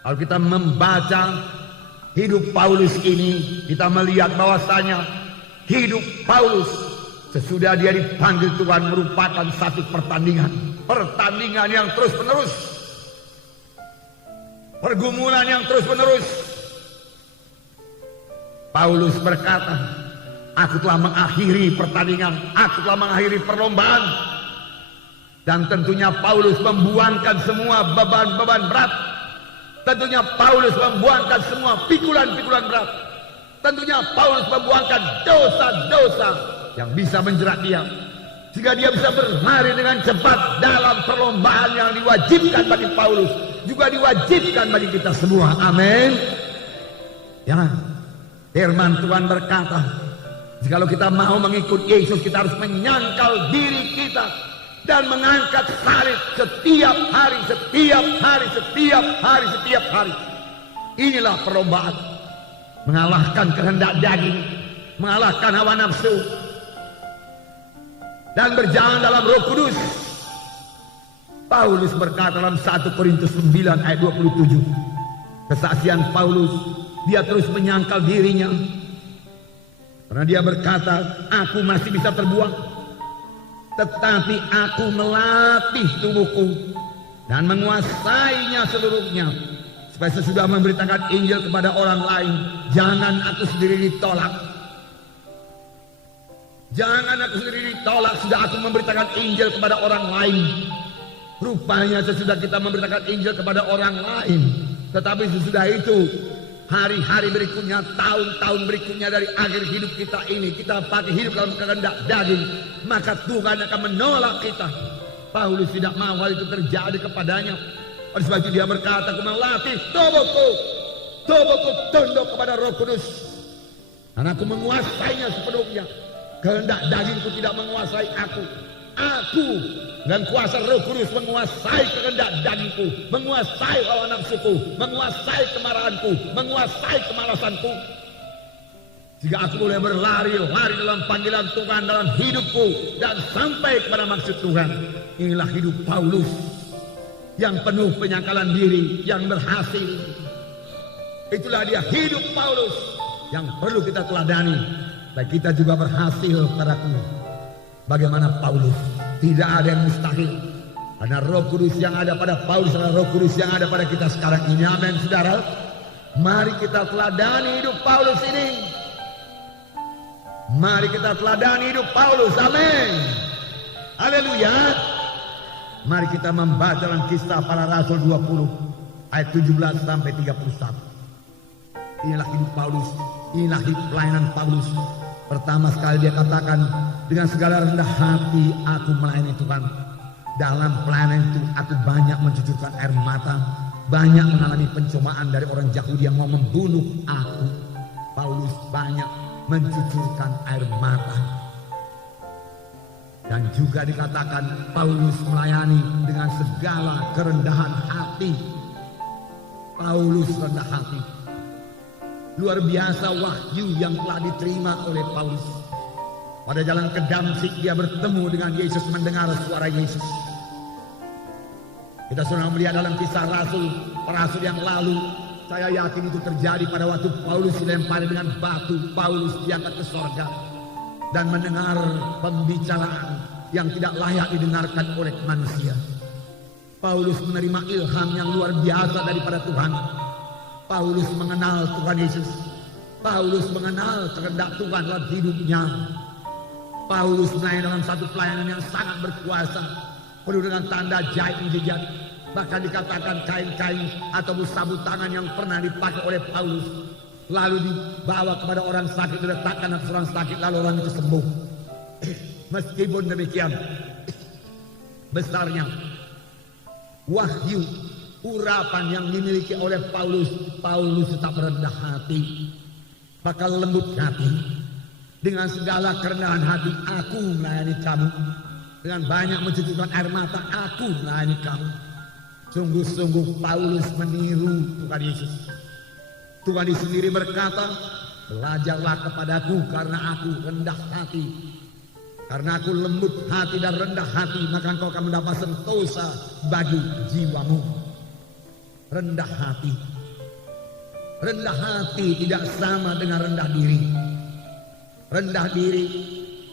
Kalau kita membaca hidup Paulus ini, kita melihat bahwasanya hidup Paulus sesudah dia dipanggil Tuhan merupakan satu pertandingan yang terus menerus, pergumulan yang terus menerus. Paulus berkata, aku telah mengakhiri pertandingan, aku telah mengakhiri perlombaan. Dan tentunya Paulus membuangkan semua beban-beban berat. Tentunya Paulus membuangkan semua pikulan-pikulan berat. Tentunya Paulus membuangkan dosa-dosa yang bisa menjerat dia, sehingga dia bisa berlari dengan cepat dalam perlombaan yang diwajibkan bagi Paulus, juga diwajibkan bagi kita semua. Amin. Ya, firman Tuhan berkata, jikalau kita mau mengikut Yesus, kita harus menyangkal diri kita dan mengangkat salib setiap hari. Inilah perlombaan, mengalahkan kehendak daging, mengalahkan hawa nafsu, dan berjalan dalam Roh Kudus. Paulus berkata dalam 1 Korintus 9 ayat 27, kesaksian Paulus, dia terus menyangkal dirinya, karena dia berkata, aku masih bisa terbuang, tetapi aku melatih tubuhku dan menguasainya seluruhnya, supaya sesudah memberitakan Injil kepada orang lain, jangan aku sendiri ditolak. Jangan aku sendiri ditolak, sudah aku memberitakan Injil kepada orang lain. Rupanya sesudah kita memberitakan Injil kepada orang lain, tetapi sesudah itu, hari-hari berikutnya, tahun-tahun berikutnya dari akhir hidup kita ini, kita pakai hidup dalam kehendak daging, maka Tuhan akan menolak kita. Paulus tidak mau hal itu terjadi kepadanya. Oleh sebab itu dia berkata, aku melatih tubuhku tunduk kepada Roh Kudus, dan aku menguasainya sepenuhnya. Kehendak dagingku tidak menguasai aku. Aku dan kuasa Roh Kudus menguasai kehendak dagingku, menguasai hawa nafsuku, menguasai kemarahanku, menguasai kemalasanku. Jika aku boleh berlari-lari dalam panggilan Tuhan dalam hidupku dan sampai kepada maksud Tuhan. Inilah hidup Paulus yang penuh penyangkalan diri, yang berhasil. Itulah dia hidup Paulus yang perlu kita teladani. Dan kita juga berhasil padaku. Bagaimana Paulus? Tidak ada yang mustahil, karena Roh Kudus yang ada pada Paulus adalah Roh Kudus yang ada pada kita sekarang ini. Amin, saudara. Mari kita teladani hidup Paulus ini. Mari kita teladani hidup Paulus. Amin. Haleluya. Mari kita membaca dalam Kisah Para Rasul 20 ayat 17 sampai 31. Inilah hidup Paulus, inilah hidup pelayanan Paulus. Pertama sekali dia katakan, dengan segala rendah hati aku melayani Tuhan. Dalam pelayanan itu aku banyak mencucurkan air mata, banyak mengalami pencobaan dari orang Yahudi yang mau membunuh aku. Paulus banyak mencucurkan air mata. Dan juga dikatakan Paulus melayani dengan segala kerendahan hati. Paulus rendah hati. Luar biasa wahyu yang telah diterima oleh Paulus. Pada jalan ke Damsyik dia bertemu dengan Yesus, mendengar suara Yesus. Kita sudah melihat dalam kisah rasul yang lalu. Saya yakin itu terjadi pada waktu Paulus dilempari dengan batu. Paulus diangkat ke sorga dan mendengar pembicaraan yang tidak layak didengarkan oleh manusia. Paulus menerima ilham yang luar biasa daripada Tuhan. Paulus mengenal Tuhan Yesus. Paulus mengenal kehendak Tuhan dalam hidupnya. Paulus melayani dalam satu pelayanan yang sangat berkuasa, penuh dengan tanda jahit mujizat. Bahkan dikatakan kain-kain atau sabut tangan yang pernah dipakai oleh Paulus lalu dibawa kepada orang sakit, diletakkan atas orang sakit, lalu orang itu sembuh. Meskipun demikian, besarnya wahyu urapan yang dimiliki oleh Paulus, Paulus tetap rendah hati, bakal lembut hati. Dengan segala kerendahan hati aku melayani kamu. Dengan banyak mencucurkan air mata aku melayani kamu. Sungguh-sungguh Paulus meniru Tuhan Yesus. Tuhan Yesus sendiri berkata, belajarlah kepadaku karena aku rendah hati. Karena aku lembut hati dan rendah hati, maka engkau akan mendapat sentosa bagi jiwamu. rendah hati. Rendah hati tidak sama dengan rendah diri. Rendah diri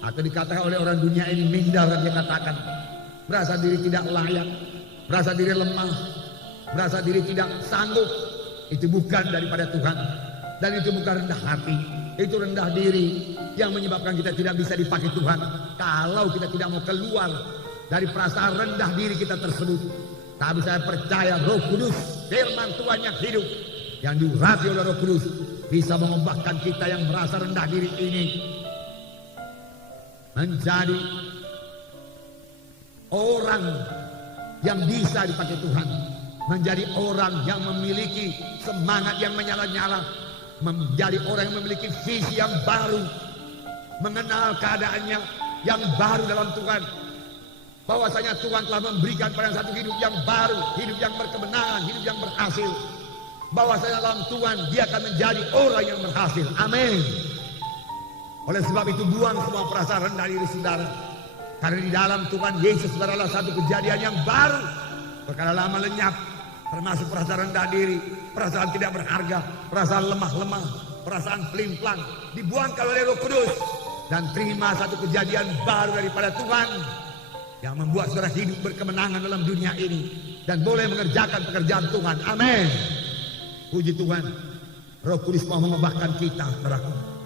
atau dikatakan oleh orang dunia ini minder, dia katakan merasa diri tidak layak, merasa diri lemah, merasa diri tidak sanggup. Itu bukan daripada Tuhan, dan itu bukan rendah hati. Itu rendah diri yang menyebabkan kita tidak bisa dipakai Tuhan kalau kita tidak mau keluar dari perasaan rendah diri kita tersebut. Tapi saya percaya Roh Kudus, firman Tuhan yang hidup, yang diurapi oleh Roh Kudus, bisa mengubahkan kita yang merasa rendah diri ini menjadi orang yang bisa dipakai Tuhan, menjadi orang yang memiliki semangat yang menyala-nyala, menjadi orang yang memiliki visi yang baru, mengenal keadaannya yang baru dalam Tuhan, bahwasanya Tuhan telah memberikan pada satu hidup yang baru, hidup yang berkemenangan, hidup yang berhasil, bahwasanya dalam Tuhan dia akan menjadi orang yang berhasil. Amin. Oleh sebab itu buang semua perasaan rendah diri saudara, karena di dalam Tuhan Yesus adalah satu kejadian yang baru. Perkara lama lenyap, termasuk perasaan rendah diri, perasaan tidak berharga, perasaan lemah-lemah, perasaan pelimplang, dibuangkan oleh Roh Kudus dan terima satu kejadian baru daripada Tuhan yang membuat saudara hidup berkemenangan dalam dunia ini dan boleh mengerjakan pekerjaan Tuhan. Amin. Puji Tuhan, Roh Kudus mau mengubahkan kita, saudaraku.